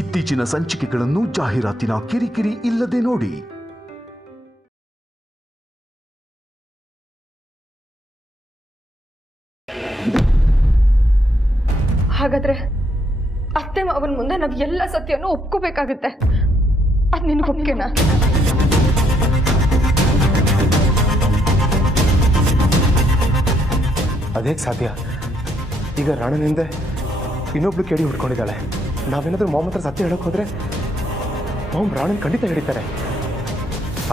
ಇತ್ತೀಚಿನ ಸಂಚಿಕೆಗಳನ್ನು ಜಾಹೀರಾತಿನ ಕಿರಿಕಿರಿ ಇಲ್ಲದೆ ನೋಡಿ. ಹಾಗಾದ್ರೆ ಅತ್ತೆ ಮಾವನ ಮುಂದೆ ನಾವು ಎಲ್ಲ ಸತ್ಯನೂ ಒಪ್ಕೋಬೇಕಾಗುತ್ತೆ. ಅದು ನಿನಗೆ ಒಪ್ಪಿಗೆನಾ? ಅದೇಗೆ ಸಾಧ್ಯ? ಈಗ ರಾಣನಿಂದ ಇನ್ನೊಬ್ಳು ಕೇಳಿ ಹುಡ್ಕೊಂಡಿದ್ದಾಳೆ. ನಾವೇನಾದ್ರೂ ಮಾಮ್ ಹತ್ರ ಸತ್ಯ ಹೇಳೋಕೆ ಹೋದ್ರೆ ಮಾಮ್ ರಾಣನ್ ಖಂಡಿತ ಹಿಡಿತಾರೆ.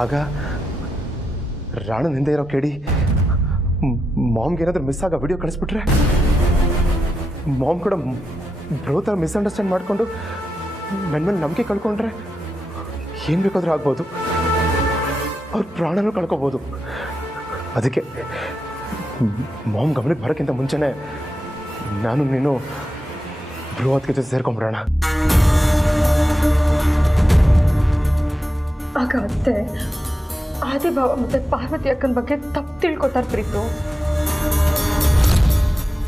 ಆಗ ರಾಣನ್ ಹಿಂದೆ ಇರೋ ಕೇಳಿ ಮಾಮ್ಗೆ ಏನಾದರೂ ಮಿಸ್ ಆಗ ವಿಡಿಯೋ ಕಳಿಸ್ಬಿಟ್ರೆ ಮಾಮ್ ಕೂಡ ಬ್ರೋ ಥರ ಮಿಸ್ಅಂಡರ್ಸ್ಟ್ಯಾಂಡ್ ಮಾಡಿಕೊಂಡು ನನ್ನ ಮೇಲೆ ನಂಬಿಕೆ ಕಳ್ಕೊಂಡ್ರೆ ಏನು ಬೇಕಾದರೂ ಆಗ್ಬೋದು. ಅವ್ರ ಪ್ರಾಣನೂ ಕಳ್ಕೊಬೋದು. ಅದಕ್ಕೆ ಮಾಮ್ ಗಮನಕ್ಕೆ ಬರೋಕ್ಕಿಂತ ಮುಂಚೆನೇ ನಾನು ನೀನು ಬೃಹತ್ಗೆ ಜೊತೆ ಸೇರ್ಕೊಂಡ್ಬಿಡೋಣ. ಆಗ ಅತ್ತೆ ಆದಿಭಾವ ಮತ್ತೆ ಪಾರ್ವತಿ ಅಕ್ಕನ ಬಗ್ಗೆ ತಪ್ಪು ತಿಳ್ಕೊತಾರೆ ಪ್ರೀತು.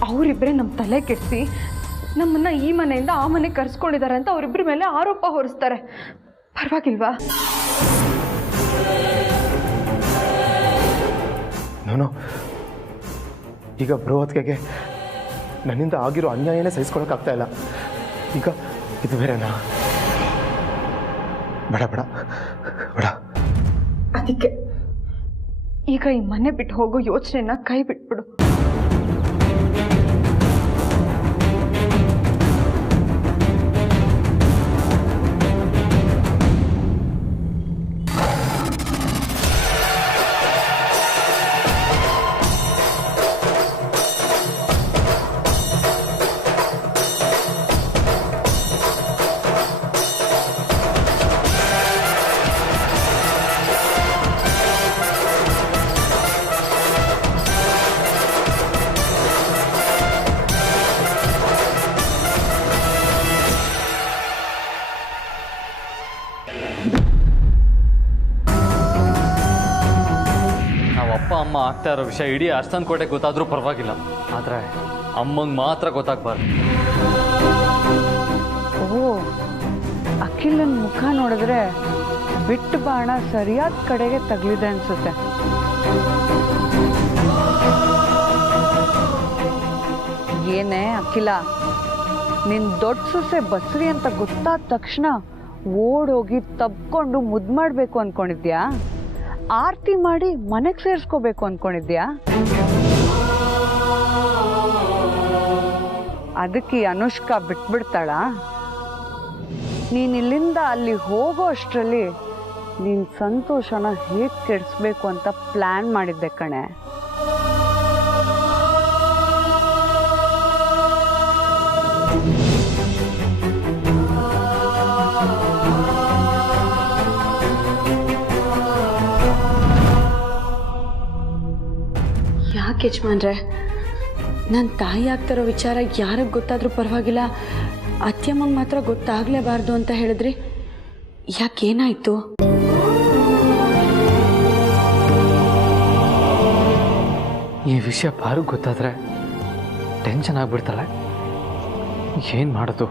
ಅವರಿಬ್ಬರೇ ನಮ್ಮ ತಲೆ ಕೆಡಿಸಿ ನಮ್ಮನ್ನ ಈ ಮನೆಯಿಂದ ಆ ಮನೆಗೆ ಕರ್ಸ್ಕೊಂಡಿದ್ದಾರೆ ಅಂತ ಅವರಿಬ್ಬರ ಮೇಲೆ ಆರೋಪ ಹೊರಿಸ್ತಾರೆ. ಪರವಾಗಿಲ್ವಾ? ನಾನು ಈಗ ಬೃಹತ್ಗೆ ನನ್ನಿಂದ ಆಗಿರೋ ಅನ್ಯಾಯನೇ ಸಹಿಸ್ಕೊಳಕ್ಕಾಗ್ತಾ ಇಲ್ಲ. ಈಗ ಇದು ಬೇರೆನಾ? ಬೇಡ ಬೇಡ ಬೇಡ. ಅದಕ್ಕೆ ಈಗ ಈ ಮನೆ ಬಿಟ್ಟು ಹೋಗೋ ಯೋಚನೆನ ಕೈ ಬಿಟ್ಬಿಡು. ಅಮ್ಮ ಆಗ್ತಾ ಇರೋ ವಿಷಯ ಇಡೀ ಅರ್ಸನ್ ಕೋಟೆ ಗೊತ್ತಾದ್ರೂ ಪರವಾಗಿಲ್ಲ, ಆದರೆ ಅಮ್ಮಂಗೆ ಮಾತ್ರ ಗೊತ್ತಾಗಬಾರ್ದು. ಓ, ಅಖಿಲನ ಮುಖ ನೋಡಿದ್ರೆ ಬಿಟ್ಟು ಬಾಣ ಸರಿಯಾದ ಕಡೆಗೆ ತಗಲಿದೆ ಅನ್ಸುತ್ತೆ. ಏನೇ ಅಖಿಲ, ನಿನ್ ದೊಡ್ಡ ಸೊಸೆ ಬಸ್ರಿ ಅಂತ ಗೊತ್ತಾದ ತಕ್ಷಣ ಓಡೋಗಿ ತಬ್ಕೊಂಡು ಮುದ್ದು ಮಾಡಬೇಕು ಅನ್ಕೊಂಡಿದ್ಯಾ? ಆರತಿ ಮಾಡಿ ಮನೆಗೆ ಸೇರಿಸ್ಕೋಬೇಕು ಅನ್ಕೊಂಡಿದ್ಯಾ? ಅದಕ್ಕೆ ಅನುಷ್ಕಾ ಬಿಟ್ಬಿಡ್ತಾಳ? ನೀನ್ ಇಲ್ಲಿಂದ ಅಲ್ಲಿ ಹೋಗೋ ಅಷ್ಟರಲ್ಲಿ ನಿನ್ ಸಂತೋಷನ ಹೇಗೆ ಕೆಡಿಸ್ಬೇಕು ಅಂತ ಪ್ಲಾನ್ ಮಾಡಿದ್ದೆ ಕಣೆ. ಯಾಕೆ ಯಜಮಾನ್ರೆ, ನನ್ನ ತಾಯಿ ಆಗ್ತಿರೋ ವಿಚಾರ ಯಾರಿಗೆ ಗೊತ್ತಾದರೂ ಪರವಾಗಿಲ್ಲ, ಅತ್ಯಮ್ಮಂಗೆ ಮಾತ್ರ ಗೊತ್ತಾಗಲೇಬಾರ್ದು ಅಂತ ಹೇಳಿದ್ರಿ. ಯಾಕೇನಾಯಿತು? ಈ ವಿಷಯ ಪಾರುಗೆ ಗೊತ್ತಾದರೆ ಟೆನ್ಷನ್ ಆಗಿಬಿಡ್ತಾಳೆ. ಏನು ಮಾಡೋದು?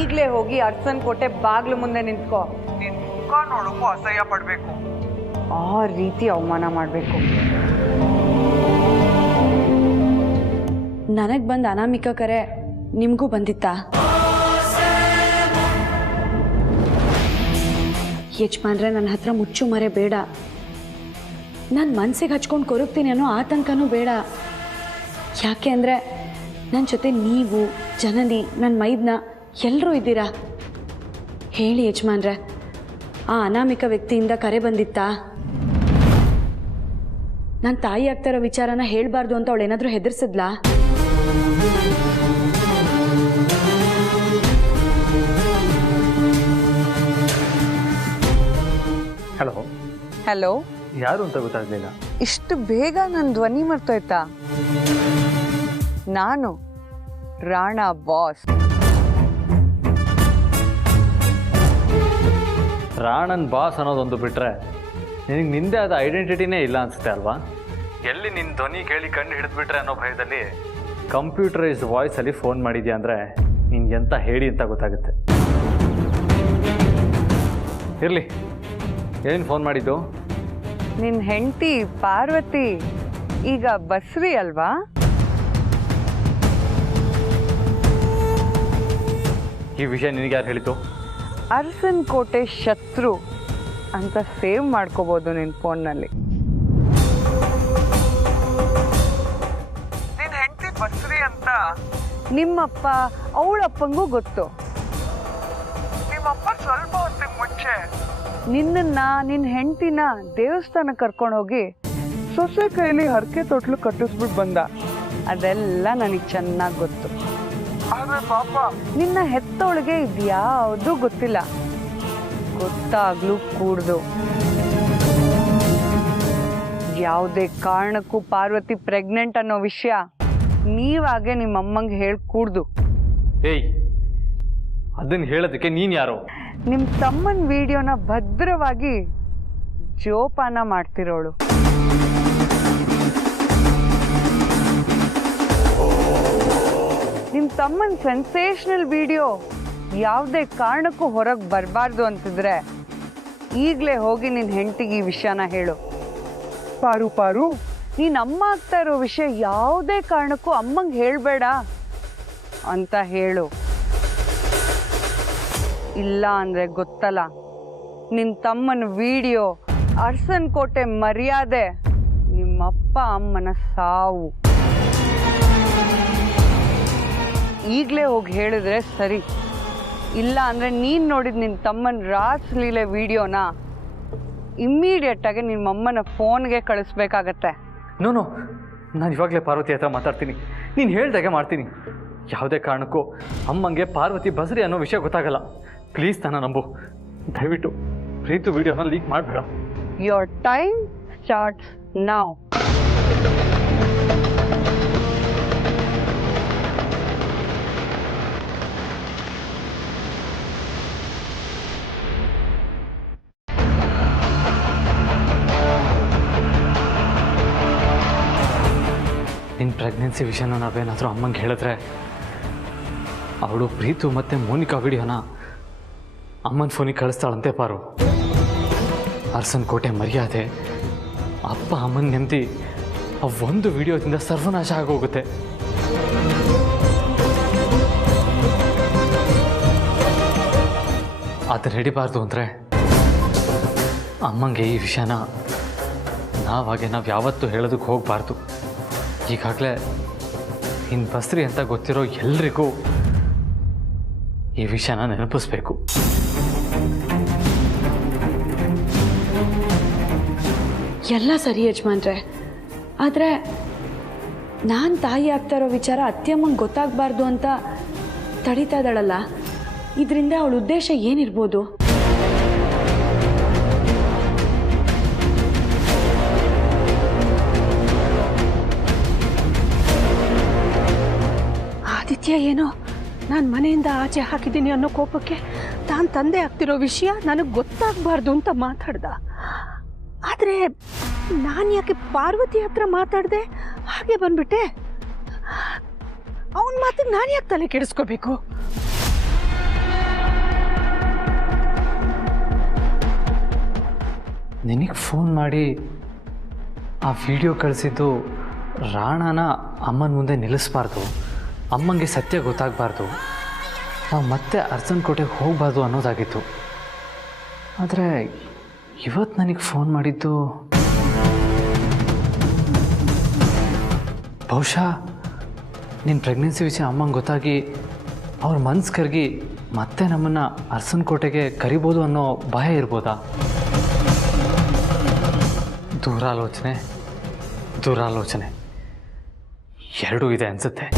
ಈಗಲೇ ಹೋಗಿ ಅರ್ಸನ್ ಕೋಟೆ ಬಾಗ್ಲು ಮುಂದೆ ನಿಂತ್ಕೋ. ನಿನ್ ಮುಖ ನೋಡೋಕ್ಕೂ ಅಸಹ್ಯ ಪಡ್ಬೇಕು, ಆ ರೀತಿ ಅವಮಾನ ಮಾಡಬೇಕು. ನನಗೆ ಬಂದ ಅನಾಮಿಕ ಕರೆ ನಿಮಗೂ ಬಂದಿತ್ತಾ? ಯಜಮಾನ್ರೆ, ನನ್ನ ಹತ್ರ ಮುಚ್ಚು ಮರೆ ಬೇಡ. ನಾನು ಮನಸ್ಸಿಗೆ ಹಚ್ಕೊಂಡು ಕೊರಗ್ತೀನಿ ಅನ್ನೋ ಆತಂಕನೂ ಬೇಡ. ಯಾಕೆ ಅಂದರೆ ನನ್ನ ಜೊತೆ ನೀವು, ಜನನಿ, ನನ್ನ ಮೈದ್ನ ಎಲ್ಲರೂ ಇದ್ದೀರಾ. ಹೇಳಿ ಯಜಮಾನ್ರೆ, ಆ ಅನಾಮಿಕ ವ್ಯಕ್ತಿಯಿಂದ ಕರೆ ಬಂದಿತ್ತಾ? ನನ್ನ ತಾಯಿ ಆಗ್ತಾ ಇರೋ ವಿಚಾರನ ಹೇಳಬಾರ್ದು ಅಂತ ಅವಳು ಏನಾದರೂ ಹೆದರ್ಸಿದ್ಲಾ? ಹಲೋ ಹಲೋ, ಯಾರು ಅಂತ ಗೊತ್ತಾಗಲಿಲ್ಲ. ಇಷ್ಟು ಬೇಗ ನನ್ನ ಧ್ವನಿ ಮರ್ತೋಯ್ತಾ? ನಾನು ರಾಣಾ ಬಾಸ್. ರಾಣನ್ ಬಾಸ್ ಅನ್ನೋದೊಂದು ಬಿಟ್ಟರೆ ನಿನಗೆ ನಿಂದೇ ಆದ ಐಡೆಂಟಿಟಿನೇ ಇಲ್ಲ ಅನಿಸುತ್ತೆ ಅಲ್ವಾ? ಎಲ್ಲಿ ನಿನ್ನ ಧ್ವನಿ ಕೇಳಿ ಕಣ್ಣು ಹಿಡಿದ್ಬಿಟ್ರೆ ಅನ್ನೋ ಭಯದಲ್ಲಿ ಕಂಪ್ಯೂಟರೈಸ್ಡ್ ವಾಯ್ಸಲ್ಲಿ ಫೋನ್ ಮಾಡಿದ್ಯಾ ಅಂದರೆ ನಿನ್ಗೆ ಎಂತ ಹೇಳಿ ಅಂತ ಗೊತ್ತಾಗುತ್ತೆ. ಇರಲಿ, ಏನು ಫೋನ್ ಮಾಡಿದ್ದು? ನಿನ್ನ ಹೆಂಡತಿ ಪಾರ್ವತಿ ಈಗ ಬಸ್ರಿ ಅಲ್ವಾ? ಈ ವಿಷಯ ನಿನಗೆ ಯಾರು ಹೇಳಿತು? ಅರಸನ್ ಕೋಟೆ ಶತ್ರು ಅಂತ ಸೇವ್ ಮಾಡ್ಕೋಬೋದು ನಿನ್ನ ಫೋನ್ನಲ್ಲಿ. ನಿನ್ನ ಹೆಂಡತಿ ಬಸ್ರಿ ಅಂತ ನಿಮ್ಮಪ್ಪ ಅವಳಪ್ಪಂಗೂ ಗೊತ್ತು. ನಿಮ್ಮಪ್ಪ ಸ್ವಲ್ಪ ಹೊತ್ತಿಗೆ ಮುಂಚೆ ನಿನ್ನ ಹೆಂಡತಿನ ದೇವಸ್ಥಾನ ಕರ್ಕೊಂಡು ಹೋಗಿ ಸೊಸೆ ಕೈಲಿ ಹರಕೆ ತೊಟ್ಲು ಕಟ್ಟಿಸ್ಬಿಟ್ಟು ಬಂದ. ಅದೆಲ್ಲ ನನಗೆ ಚೆನ್ನಾಗಿ ಗೊತ್ತು. ನಿನ್ನ ಹೆತ್ತವಳಿಗೆ ಇದ್ಯಾವುದೂ ಗೊತ್ತಿಲ್ಲ, ಗೊತ್ತಾಗ್ಲೂ ಕೂಡ್ದು. ಯಾವುದೇ ಕಾರಣಕ್ಕೂ ಪಾರ್ವತಿ ಪ್ರೆಗ್ನೆಂಟ್ ಅನ್ನೋ ವಿಷಯ ನೀವಾಗೆ ನಿಮ್ಮಮ್ಮಂಗೆ ಹೇಳಿ ಕೂಡ್ದು. ಏಯ್, ಅದನ್ನು ಹೇಳೋದಕ್ಕೆ ನೀನು ಯಾರು? ನಿಮ್ಮ ತಮ್ಮನ ವಿಡಿಯೋನ ಭದ್ರವಾಗಿ ಜೋಪಾನ ಮಾಡ್ತಿರೋಳು. ನಿಮ್ಮ ತಮ್ಮನ ಸೆನ್ಸೇಷನಲ್ ವಿಡಿಯೋ ಯಾವುದೇ ಕಾರಣಕ್ಕೂ ಹೊರಗೆ ಬರಬಾರ್ದು ಅಂತಿದ್ರೆ ಈಗಲೇ ಹೋಗಿ ನಿನ್ನ ಹೆಂಡತಿಗೆ ಈ ವಿಷಯನ ಹೇಳು. ಪಾರು ನೀನು ಅಮ್ಮ ಆಗ್ತಾ ಇರೋ ವಿಷಯ ಯಾವುದೇ ಕಾರಣಕ್ಕೂ ಅಮ್ಮಂಗೆ ಹೇಳಬೇಡ ಅಂತ ಹೇಳು. ಇಲ್ಲ ಅಂದರೆ ಗೊತ್ತಲ್ಲ, ನಿನ್ನ ತಮ್ಮನ ವಿಡಿಯೋ, ಅರಸನ್ ಕೋಟೆ ಮರ್ಯಾದೆ, ನಿಮ್ಮಪ್ಪ ಅಮ್ಮನ ಸಾವು. ಈಗಲೇ ಹೋಗಿ ಹೇಳಿದ್ರೆ ಸರಿ. ಇಲ್ಲ ಅಂದರೆ ನೀನು ನೋಡಿದ ನಿನ್ನ ತಮ್ಮನ ರಾಸಲೀಲೆ ವಿಡಿಯೋನ ಇಮ್ಮಿಡಿಯೇಟಾಗಿ ನಿಮ್ಮಮ್ಮನ ಫೋನ್ಗೆ ಕಳಿಸ್ಬೇಕಾಗತ್ತೆ. ನೋ, ನಾನು ಇವಾಗಲೇ ಪಾರ್ವತಿ ಹತ್ರ ಮಾತಾಡ್ತೀನಿ. ನೀನು ಹೇಳ್ದಾಗೆ ಮಾಡ್ತೀನಿ. ಯಾವುದೇ ಕಾರಣಕ್ಕೂ ಅಮ್ಮಂಗೆ ಪಾರ್ವತಿ ಬಸ್ರಿ ಅನ್ನೋ ವಿಷಯ ಗೊತ್ತಾಗಲ್ಲ. ಪ್ಲೀಸ್ ನನ್ನ ನಂಬು. ದಯವಿಟ್ಟು ಪ್ರೀತು ವಿಡಿಯೋನ ಲೀಕ್ ಮಾಡಬೇಡ. Your time starts now. ನಿನ್ನ ಪ್ರೆಗ್ನೆನ್ಸಿ ವಿಷಯನ ನಾವೇನಾದರೂ ಅಮ್ಮಂಗೆ ಹೇಳಿದ್ರೆ ಅವಳು ಪ್ರೀತು ಮತ್ತು ಮೋನಿಕಾ ವಿಡಿಯೋನ ಅಮ್ಮನ ಫೋನಿಗೆ ಕಳಿಸ್ತಾಳಂತೆ ಪಾರು. ಅರಸನ್ ಕೋಟೆ ಮರ್ಯಾದೆ, ಅಪ್ಪ ಅಮ್ಮನ ನೆಮ್ಮದಿ ಆ ಒಂದು ವಿಡಿಯೋದಿಂದ ಸರ್ವನಾಶ ಆಗೋಗುತ್ತೆ. ಅದು ನಡಿಬಾರ್ದು ಅಂದರೆ ಅಮ್ಮಂಗೆ ಈ ವಿಷಯನ ನಾವು ಯಾವತ್ತೂ ಹೇಳೋದಕ್ಕೆ ಹೋಗಬಾರ್ದು. ಈಗಾಗಲೇ ಇನ್ನು ಬಸ್ರಿ ಅಂತ ಗೊತ್ತಿರೋ ಎಲ್ರಿಗೂ ಈ ವಿಷಯನ ನೆನಪಿಸ್ಬೇಕು. ಎಲ್ಲ ಸರಿ ಯಜಮಾನ್ರೆ, ಆದರೆ ನಾನು ತಾಯಿ ಆಗ್ತಾ ಇರೋ ವಿಚಾರ ಅತ್ತೆಯಮ್ಮಂಗೆ ಗೊತ್ತಾಗಬಾರ್ದು ಅಂತ ತಡೀತಾ ಇದ್ದಾಳಲ್ಲ, ಇದರಿಂದ ಅವಳ ಉದ್ದೇಶ ಏನಿರ್ಬೋದು? ಆದಿತ್ಯ ಏನೋ ನಾನು ಮನೆಯಿಂದ ಆಚೆ ಹಾಕಿದ್ದೀನಿ ಅನ್ನೋ ಕೋಪಕ್ಕೆ ತಾನು ತಂದೆ ಆಗ್ತಿರೋ ವಿಷಯ ನನಗೆ ಗೊತ್ತಾಗಬಾರ್ದು ಅಂತ ಮಾತಾಡ್ದ. ಆದರೆ ನಾನು ಯಾಕೆ ಪಾರ್ವತಿ ಹತ್ರ ಮಾತಾಡಿದೆ, ಹಾಗೆ ಬಂದ್ಬಿಟ್ಟೆ. ಅವನ ಮಾತಿಗೆ ನಾನು ಯಾಕೆ ತಲೆ ಕೆಡಿಸ್ಕೋಬೇಕು? ನಿನಗೆ ಫೋನ್ ಮಾಡಿ ಆ ವಿಡಿಯೋ ಕಳಿಸಿದ್ದು ರಾಣನ ಅಮ್ಮನ ಮುಂದೆ ನಿಲ್ಲಿಸಬಾರ್ದು, ಅಮ್ಮಂಗೆ ಸತ್ಯ ಗೊತ್ತಾಗಬಾರ್ದು, ನಾವು ಮತ್ತೆ ಅರಸನ್ ಕೋಟೆಗೆ ಹೋಗಬಾರ್ದು ಅನ್ನೋದಾಗಿತ್ತು. ಆದರೆ ಇವತ್ತು ನನಗೆ ಫೋನ್ ಮಾಡಿದ್ದು ಬಹುಶಃ ನಿನ್ನ ಪ್ರೆಗ್ನೆನ್ಸಿ ವಿಷಯ ಅಮ್ಮಂಗೆ ಗೊತ್ತಾಗಿ ಅವ್ರ ಮನ್ಸು ಕರಗಿ ಮತ್ತೆ ನಮ್ಮನ್ನು ಅರಸನ್ ಕೋಟೆಗೆ ಕರಿಬೋದು ಅನ್ನೋ ಭಯ ಇರ್ಬೋದಾ? ದುರಾಲೋಚನೆ ಎರಡೂ ಇದೆ ಅನಿಸುತ್ತೆ.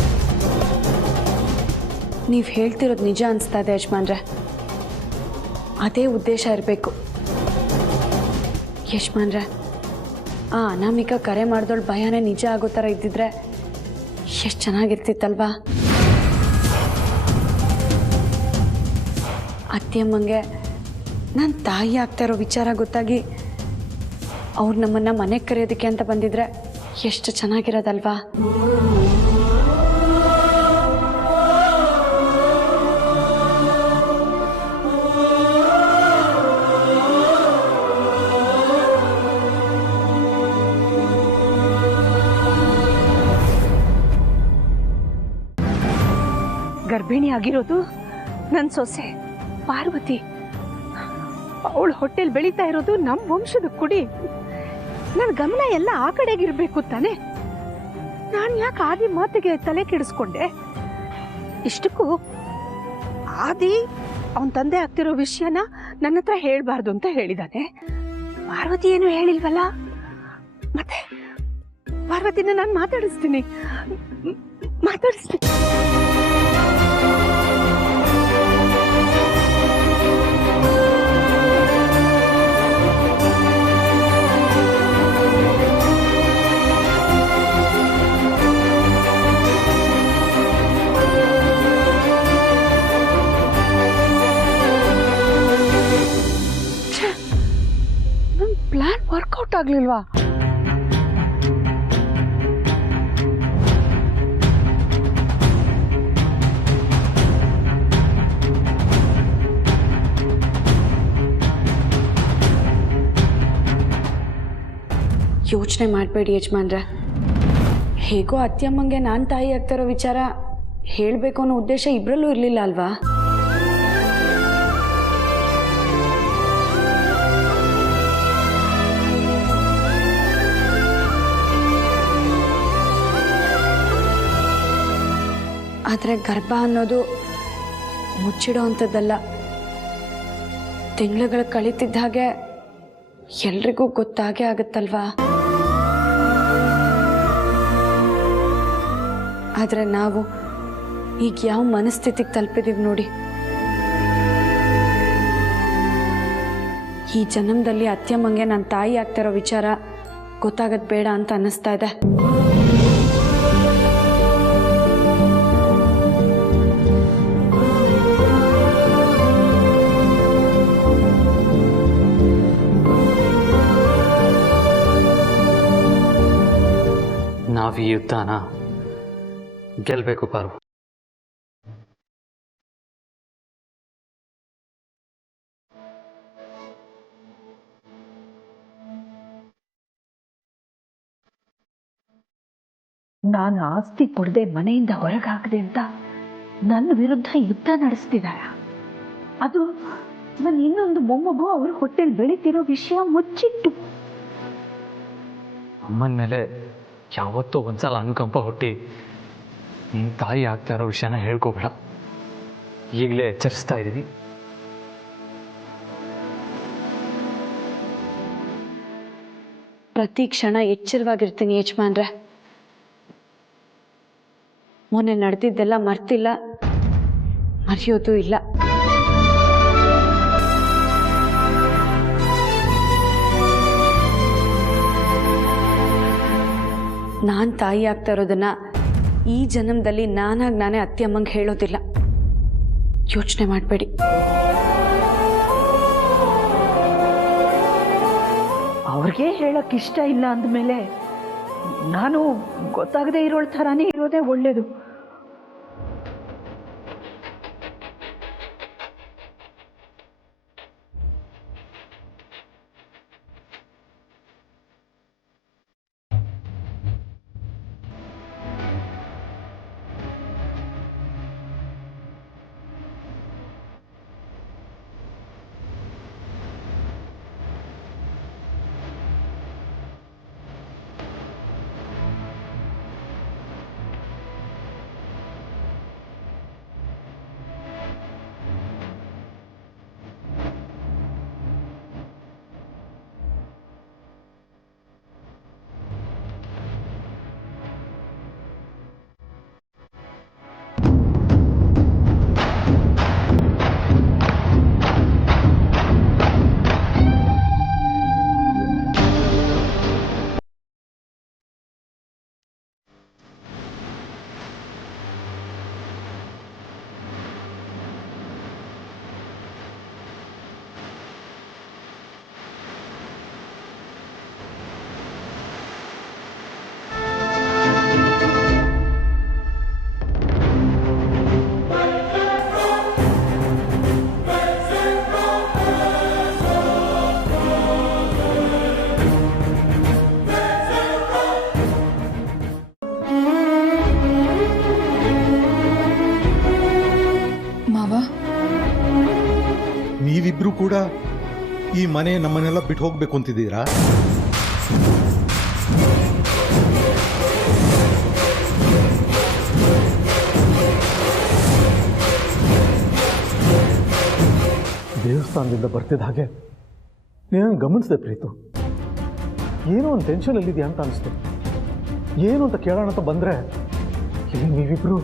ನೀವು ಹೇಳ್ತಿರೋದು ನಿಜ ಅನಿಸ್ತಾ ಇದೆ ಯಜಮಾನ್ರೆ. ಅದೇ ಉದ್ದೇಶ ಇರಬೇಕು ಯಜಮಾನ್ರೆ. ಅನಾಮಿಕ ಕರೆ ಮಾಡಿದವಳು ಭಯನೇ ನಿಜ ಆಗೋ ಥರ ಇದ್ದಿದ್ರೆ ಎಷ್ಟು ಚೆನ್ನಾಗಿರ್ತಿತ್ತಲ್ವಾ? ಅತ್ತೆಯಮ್ಮಂಗೆ ನನ್ನ ತಾಯಿ ಆಗ್ತಾ ಇರೋ ವಿಚಾರ ಗೊತ್ತಾಗಿ ಅವ್ರು ನಮ್ಮನ್ನು ಮನೆಗೆ ಕರೆಯೋದಕ್ಕೆ ಅಂತ ಬಂದಿದ್ರೆ ಎಷ್ಟು ಚೆನ್ನಾಗಿರೋದಲ್ವಾ? ಗರ್ಭಿಣಿ ಆಗಿರೋದು ನನ್ನ ಸೊಸೆ ಪಾರ್ವತಿ. ಅವಳು ಹೊಟ್ಟೆಲ್ ಬೆಳೀತಾ ಇರೋದು ನಮ್ಮ ವಂಶದ ಕುಡಿ. ನನ್ನ ಗಮನ ಎಲ್ಲ ಆ ಕಡೆಗಿರ್ಬೇಕು ತಾನೆ. ನಾನು ಯಾಕೆ ಆದಿ ಮಾತಿಗೆ ತಲೆ ಕೆಡಿಸ್ಕೊಂಡೆ? ಇಷ್ಟಕ್ಕೂ ಆದಿ ಅವನ ತಂದೆ ಆಗ್ತಿರೋ ವಿಷಯನ ನನ್ನ ಹತ್ರ ಹೇಳ್ಬಾರ್ದು ಅಂತ ಹೇಳಿದಾನೆ. ಪಾರ್ವತಿ ಏನು ಹೇಳಿಲ್ವಲ್ಲ? ಮತ್ತೆ ಪಾರ್ವತಿನ ನಾನು ಮಾತಾಡಿಸ್ತೀನಿ. ನನ್ನ ಪ್ಲಾನ್ ವರ್ಕೌಟ್ ಆಗ್ಲಿಲ್ವಾ? ಯೋಚನೆ ಮಾಡಬೇಡಿ ಯಜಮಾನ್ರೆ. ಹೇಗೋ ಅತ್ಯಮ್ಮಂಗೆ ನಾನು ತಾಯಿ ಆಗ್ತಾರೋ ವಿಚಾರ ಹೇಳಬೇಕು ಅನ್ನೋ ಉದ್ದೇಶ ಇಬ್ಬರಲ್ಲೂ ಇರಲಿಲ್ಲ ಅಲ್ವಾ? ಆದರೆ ಗರ್ಭ ಅನ್ನೋದು ಮುಚ್ಚಿಡೋ ಅಂಥದ್ದಲ್ಲ. ತಿಂಗಳುಗಳು ಕಳೀತಿದ್ದ ಹಾಗೆ ಎಲ್ರಿಗೂ ಗೊತ್ತಾಗೇ ಆಗುತ್ತಲ್ವಾ? ಆದರೆ ನಾವು ಈಗ ಯಾವ ಮನಸ್ಥಿತಿಗೆ ತಲುಪಿದೀವಿ ನೋಡಿ. ಈ ಜನ್ಮದಲ್ಲಿ ಅತ್ಯಮ್ಮಂಗೆ ನನ್ನ ತಾಯಿ ಆಗ್ತಿರೋ ವಿಚಾರ ಗೊತ್ತಾಗದ್ ಬೇಡ ಅಂತ ಅನ್ನಿಸ್ತಾ ಇದೆ. ನಾವು ಈ ಯುದ್ಧನ ಗೆಲ್ಲಬೇಕು ಪಾರು. ನಾನು ಆಸ್ತಿ ಕೊಡದೆ ಮನೆಯಿಂದ ಹೊರಗಾಗದೆ ಅಂತ ನನ್ನ ವಿರುದ್ಧ ಯುದ್ಧ ನಡೆಸ್ತಿದ್ದಾರೆ. ಅದು ನನ್ನ ಇನ್ನೊಂದು ಮೊಮ್ಮಗು ಅವ್ರ ಹೊಟ್ಟೆಲ್ ಬೆಳೀತಿರೋ ವಿಷಯ ಮುಚ್ಚಿಟ್ಟು. ಅಮ್ಮನ ಮೇಲೆ ಯಾವತ್ತೂ ಒಂದ್ಸಲ ಅನುಕಂಪ ಹುಟ್ಟಿ ನಿನ್ನ ತಾಯಿ ಆಗ್ತಾ ಇರೋ ವಿಷಯನ ಹೇಳ್ಕೋಬೇಡ. ಈಗಲೇ ಎಚ್ಚರಿಸ್ತಾ ಇದ್ದೀನಿ. ಪ್ರತಿ ಕ್ಷಣ ಎಚ್ಚರವಾಗಿರ್ತೀನಿ ಯಜಮಾನ್ರೆ. ಮೊನ್ನೆ ನಡೆದಿದ್ದೆಲ್ಲ ಮರ್ತಿಲ್ಲ, ಮರೆಯೋದು ಇಲ್ಲ. ನಾನು ತಾಯಿ ಆಗ್ತಾ ಇರೋದನ್ನ ಈ ಜನ್ಮದಲ್ಲಿ ನಾನೇ ಅತ್ತೆಯಮ್ಮಂಗೆ ಹೇಳೋದಿಲ್ಲ. ಯೋಚನೆ ಮಾಡಬೇಡಿ. ಅವ್ರಿಗೆ ಹೇಳಕ್ ಇಷ್ಟ ಇಲ್ಲ ಅಂದಮೇಲೆ ನಾನು ಗೊತ್ತಾಗದೆ ಇರೋಳ ಥರಾನೇ ಇರೋದೇ ಒಳ್ಳೇದು. ನೀವಿಬ್ರು ಕೂಡ ಈ ಮನೆ ನಮ್ಮನ್ನೆಲ್ಲ ಬಿಟ್ಟು ಹೋಗ್ಬೇಕು ಅಂತಿದ್ದೀರಾ? ದೇವಸ್ಥಾನದಿಂದ ಬರ್ತಿದ್ದ ಹಾಗೆ ನೀನು ಗಮನಿಸಿದೆ ಪ್ರೀತು. ಏನೋ ಒಂದು ಟೆನ್ಷನಲ್ಲಿದೆಯಾ ಅಂತ ಅನಿಸ್ತು. ಏನು ಅಂತ ಕೇಳೋಣ ಅಂತ ಬಂದರೆ ಇಲ್ಲಿ ನೀವಿಬ್ರು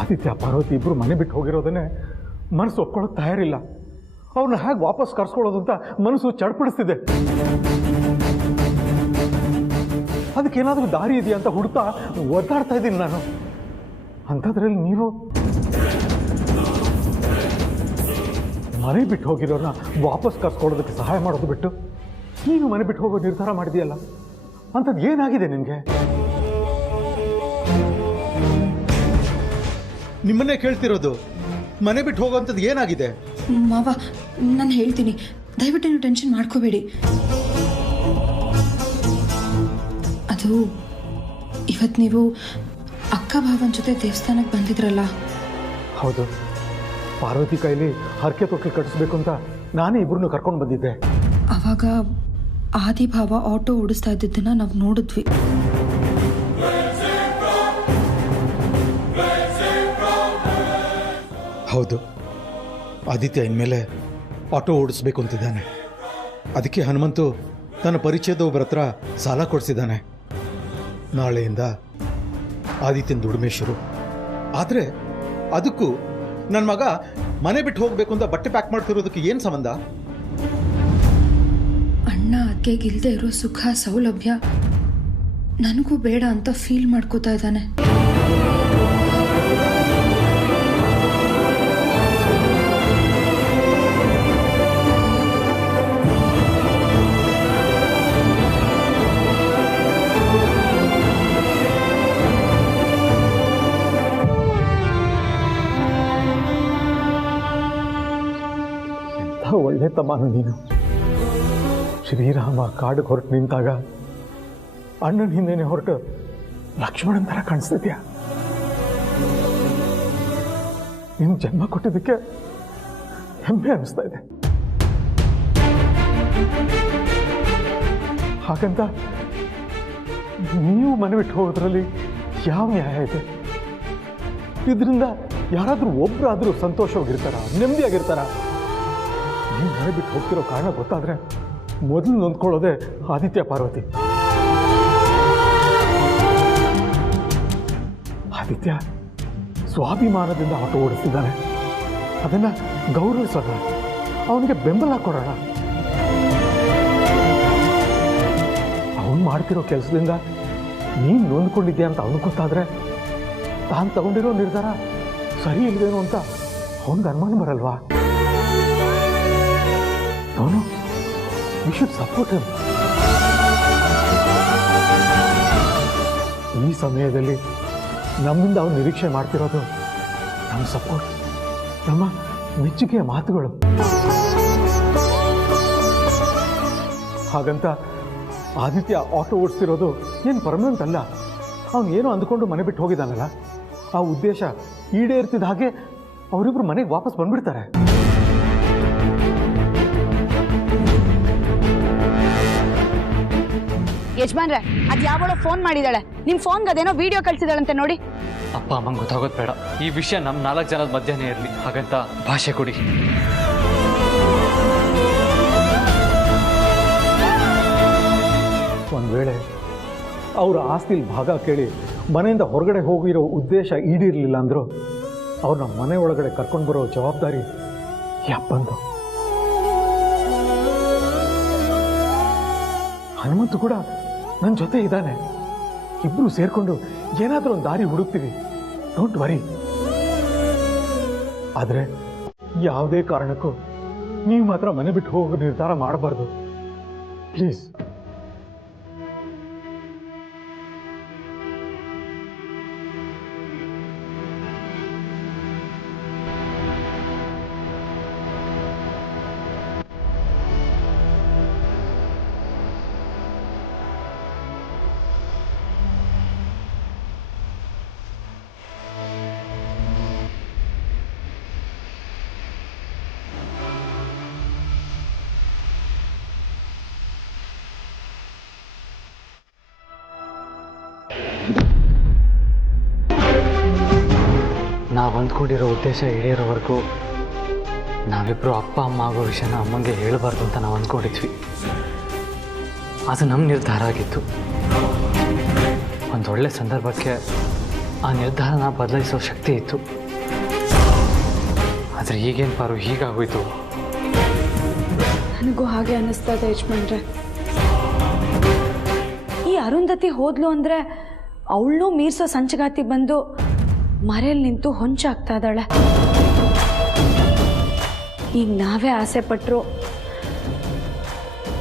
ಆದಿತ್ಯ ಪಾರ್ವತಿ ಇಬ್ಬರು ಮನೆ ಬಿಟ್ಟು ಹೋಗಿರೋದನ್ನೇ ಮನಸ್ಸು ಒಪ್ಕೊಳ್ಳೋಕೆ ತಯಾರಿಲ್ಲ. ಅವ್ರನ್ನ ಹೇಗೆ ವಾಪಸ್ ಕರ್ಸ್ಕೊಳ್ಳೋದು ಅಂತ ಮನಸ್ಸು ಚಡ್ಪಡಿಸ್ತಿದೆ. ಅದಕ್ಕೇನಾದರೂ ದಾರಿ ಇದೆಯಾ ಅಂತ ಹುಡುಕ್ತಾ ಒದ್ದಾಡ್ತಾ ಇದ್ದೀನಿ ನಾನು. ಅಂಥದ್ರಲ್ಲಿ ನೀವು ಮನೆ ಬಿಟ್ಟು ಹೋಗಿರೋರನ್ನ ವಾಪಸ್ ಕರ್ಸ್ಕೊಳ್ಳೋದಕ್ಕೆ ಸಹಾಯ ಮಾಡೋದು ಬಿಟ್ಟು ನೀನು ಮನೆ ಬಿಟ್ಟು ಹೋಗೋ ನಿರ್ಧಾರ ಮಾಡಿದೆಯಲ್ಲ, ಅಂಥದ್ದು ಏನಾಗಿದೆ ನಿನಗೆ? ನಿಮ್ಮನ್ನೇ ಕೇಳ್ತಿರೋದು, ಮನೆ ಬಿಟ್ಟು ಹೋಗೋಂಥದ್ದು ಏನಾಗಿದೆ? ಮಾವ, ನಾನು ಹೇಳ್ತೀನಿ, ದಯವಿಟ್ಟು ನೀವು ಟೆನ್ಷನ್ ಮಾಡ್ಕೋಬೇಡಿ. ಅದು ಇವತ್ತು ನೀವು ಅಕ್ಕ ಭಾವನ ಜೊತೆ ದೇವಸ್ಥಾನಕ್ಕೆ ಬಂದಿದ್ರಲ್ಲ. ಹೌದು, ಪಾರ್ವತಿ ಕೈಲಿ ಹರಕೆ ತೊಟ್ಲು ಕಟ್ಟಿಸ್ಬೇಕು ಅಂತ ನಾನೇ ಇಬ್ಬರನ್ನು ಕರ್ಕೊಂಡು ಬಂದಿದ್ದೆ. ಆವಾಗ ಆದಿಭಾವ ಆಟೋ ಓಡಿಸ್ತಾ ಇದ್ದಿದ್ದನ್ನ ನಾವು ನೋಡಿದ್ವಿ. ಹೌದು, ಆದಿತ್ಯ ಇನ್ಮೇಲೆ ಆಟೋ ಓಡಿಸ್ಬೇಕು ಅಂತಿದ್ದಾನೆ. ಅದಕ್ಕೆ ಹನುಮಂತು ತನ್ನ ಪರಿಚಯದ ಒಬ್ಬರ ಹತ್ರ ಸಾಲ ಕೊಡಿಸಿದ್ದಾನೆ. ನಾಳೆಯಿಂದ ಆದಿತ್ಯನ ದುಡಿಮೆ ಶುರು. ಆದರೆ ಅದಕ್ಕೂ ನನ್ನ ಮಗ ಮನೆ ಬಿಟ್ಟು ಹೋಗಬೇಕು ಅಂತ ಬಟ್ಟೆ ಪ್ಯಾಕ್ ಮಾಡ್ತಿರೋದಕ್ಕೆ ಏನು ಸಂಬಂಧ? ಅಣ್ಣ ಅಕ್ಕೆಗಿಲ್ದೇ ಇರೋ ಸುಖ ಸೌಲಭ್ಯ ನನಗೂ ಬೇಡ ಅಂತ ಫೀಲ್ ಮಾಡ್ಕೋತಾ ಇದ್ದಾನೆ. ಒಳ್ಳೆ ತಮ್ಮನು ನೀನು. ಶ್ರೀರಾಮ ಕಾಡಿಗೆ ಹೊರಟು ನಿಂತಾಗ ಅಣ್ಣನ ಹಿಂದೆನೆ ಹೊರಟು ಲಕ್ಷ್ಮಣನ ಥರ ಕಾಣಿಸ್ತಿದ್ಯಾ. ನಿನ್ ಜನ್ಮ ಕೊಟ್ಟಿದ್ದಕ್ಕೆ ಹೆಮ್ಮೆ ಅನಿಸ್ತಾ ಇದೆ. ಹಾಗಂತ ನೀವು ಮನೆ ಬಿಟ್ಟು ಹೋಗೋದ್ರಲ್ಲಿ ಯಾವ ನ್ಯಾಯ ಇದೆ? ಇದರಿಂದ ಯಾರಾದರೂ ಒಬ್ಬರಾದರೂ ಸಂತೋಷವಾಗಿರ್ತಾರ, ನೆಮ್ಮದಿಯಾಗಿರ್ತಾರ? ನೀವು ಮನೆ ಬಿಟ್ಟು ಹೋಗ್ತಿರೋ ಕಾರಣ ಗೊತ್ತಾದರೆ ಮೊದಲು ನೊಂದ್ಕೊಳ್ಳೋದೆ ಆದಿತ್ಯ ಪಾರ್ವತಿ. ಆದಿತ್ಯ ಸ್ವಾಭಿಮಾನದಿಂದ ಆಟೋ ಓಡಿಸ್ತಿದ್ದಾನೆ. ಅದನ್ನು ಗೌರವಿಸೋಣ, ಅವನಿಗೆ ಬೆಂಬಲ ಕೊಡೋಣ. ಅವನು ಮಾಡ್ತಿರೋ ಕೆಲಸದಿಂದ ನೀನು ನೊಂದ್ಕೊಂಡಿದ್ಯಾ ಅಂತ ಅವನು ಗೊತ್ತಾದರೆ ತಾನು ತಗೊಂಡಿರೋ ನಿರ್ಧಾರ ಸರಿ ಇಲ್ವೇನೋ ಅಂತ ಅವನಿಗೆ ಅನುಮಾನ ಬರಲ್ವಾ? ಅವನು ವಿ ಶುಡ್ ಸಪೋರ್ಟ್ ಹಿಮ್. ಈ ಸಮಯದಲ್ಲಿ ನಮ್ಮಿಂದ ಅವನು ನಿರೀಕ್ಷೆ ಮಾಡ್ತಿರೋದು ನಮ್ಮ ಸಪೋರ್ಟ್, ನಮ್ಮ ಮೆಚ್ಚುಗೆಯ ಮಾತುಗಳು. ಹಾಗಂತ ಆದಿತ್ಯ ಆಟೋ ಓಡಿಸ್ತಿರೋದು ಏನು ಪರ್ಮನೆಂಟ್ ಅಲ್ಲ. ಅವನು ಏನೋ ಅಂದ್ಕೊಂಡು ಮನೆ ಬಿಟ್ಟು ಹೋಗಿದ್ದಾನಲ್ಲ, ಆ ಉದ್ದೇಶ ಈಡೇರ್ತಿದ್ದ ಹಾಗೆ ಅವರಿಬ್ರು ಮನೆಗೆ ವಾಪಸ್ ಬಂದ್ಬಿಡ್ತಾರೆ. ಯಜಮಾನ್ರೆ, ಅದು ಯಾವಳೋ ಫೋನ್ ಮಾಡಿದಾಳೆ. ನಿಮ್ಮ ಫೋನ್ಗೆ ಅದೇನೋ ವಿಡಿಯೋ ಕಳಿಸಿದಾಳಂತೆ ನೋಡಿ. ಅಪ್ಪ ಅಮ್ಮಂಗೆ ಗೊತ್ತಾಗೋದು ಬೇಡ. ಈ ವಿಷಯ ನಮ್ಮ 4 ಜನದ ಮಧ್ಯನೇ ಇರಲಿ. ಹಾಗಂತ ಭಾಷೆ ಕೊಡಿ. ಒಂದು ವೇಳೆ ಅವರ ಆಸ್ತಿಲಿ ಭಾಗ ಕೇಳಿ ಮನೆಯಿಂದ ಹೊರಗಡೆ ಹೋಗಿರೋ ಉದ್ದೇಶ ಈಡೇರಲಿಲ್ಲ ಅಂದರೂ ಅವ್ರನ್ನ ಮನೆ ಒಳಗಡೆ ಕರ್ಕೊಂಡು ಬರೋ ಜವಾಬ್ದಾರಿ ಯಪ್ಪಂದು. ಹನುಮಂತು ಕೂಡ ನನ್ನ ಜೊತೆ ಇದ್ದಾನೆ. ಇಬ್ಬರು ಸೇರಿಕೊಂಡು ಏನಾದರೂ ಒಂದು ದಾರಿ ಹುಡುಕ್ತೀವಿ. Don't worry. ಆದರೆ ಯಾವುದೇ ಕಾರಣಕ್ಕೂ ನೀವು ಮಾತ್ರ ಮನೆ ಬಿಟ್ಟು ಹೋಗೋ ನಿರ್ಧಾರ ಮಾಡಬಾರ್ದು, ಪ್ಲೀಸ್. ಅಂದ್ಕೊಂಡಿರೋ ಉದ್ದೇಶ ಈಡೇರೋವರೆಗೂ ನಾವಿಬ್ಬರು ಅಪ್ಪ ಅಮ್ಮ ಆಗೋ ವಿಷಯನ ಅಮ್ಮಂಗೆ ಹೇಳಬಾರ್ದು ಅಂತ ನಾವು ಅಂದ್ಕೊಂಡಿದ್ವಿ. ಅದು ನಮ್ಮ ನಿರ್ಧಾರ ಆಗಿತ್ತು. ಒಂದೊಳ್ಳೆ ಸಂದರ್ಭಕ್ಕೆ ಆ ನಿರ್ಧಾರನ ಬದಲಾಯಿಸೋ ಶಕ್ತಿ ಇತ್ತು. ಆದರೆ ಈಗೇನು ಪಾರು ಹೀಗಾಗೋಯ್ತು. ನನಗೂ ಹಾಗೆ ಅನ್ನಿಸ್ತಾ ಇದೆ ಯಜಮಾನ್ರೆ. ಈ ಅರುಂಧತಿ ಹೋದ್ಲು ಅಂದರೆ ಅವಳನ್ನೂ ಮೀರ್ಸೋ ಸಂಚಗಾತಿ ಬಂದು ಮರೆಯಲ್ಲಿ ನಿಂತು ಹೊಂಚಾಗ್ತಾ ಇದ್ದಾಳೆ. ಈಗ ನಾವೇ ಆಸೆ ಪಟ್ಟರು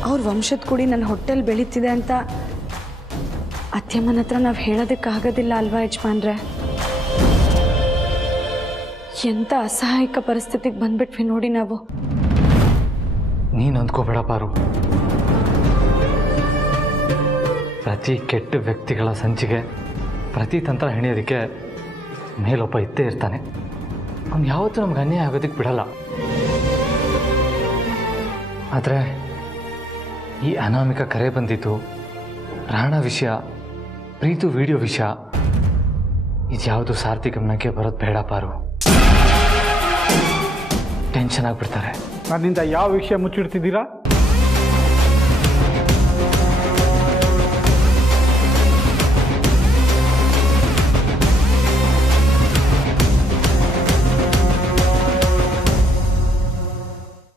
ಅವ್ರ ವಂಶದ ಕುಡಿ ನನ್ನ ಹೊಟ್ಟೆಲಿ ಬೆಳೀತಿದೆ ಅಂತ ಅತ್ಯಮ್ಮನ ಹತ್ರ ನಾವು ಹೇಳೋದಕ್ಕಾಗೋದಿಲ್ಲ ಅಲ್ವಾ ಯಜಮಾನ್ರೆ? ಎಂಥ ಅಸಹಾಯಕ ಪರಿಸ್ಥಿತಿಗೆ ಬಂದ್ಬಿಟ್ವಿ ನೋಡಿ ನಾವು. ನೀನು ಅಂದ್ಕೋಬೇಡ ಪಾರು. ಪ್ರತಿ ಕೆಟ್ಟ ವ್ಯಕ್ತಿಗಳ ಸಂಚಿಗೆ ಪ್ರತಿ ತಂತ್ರ ಹೆಣಿಯೋದಕ್ಕೆ ಮೇಲೊಬ್ಬ ಇದ್ದೇ ಇರ್ತಾನೆ. ಅವ್ನು ಯಾವತ್ತೂ ನಮ್ಗೆ ಅನ್ಯಾಯ ಆಗೋದಕ್ಕೆ ಬಿಡಲ್ಲ. ಆದರೆ ಈ ಅನಾಮಿಕ ಕರೆ ಬಂದಿದ್ದು, ರಾಣ ವಿಷಯ, ಪ್ರೀತು ವಿಡಿಯೋ ವಿಷಯ, ಇದ್ಯಾವುದು ಸಾರ್ಥಿ ಗಮನಕ್ಕೆ ಬರೋದು ಬೇಡ ಪಾರು. ಟೆನ್ಷನ್ ಆಗಿಬಿಡ್ತಾರೆ. ನನ್ನಿಂದ ಯಾವ ವಿಷಯ ಮುಚ್ಚಿಡ್ತಿದ್ದೀರಾ?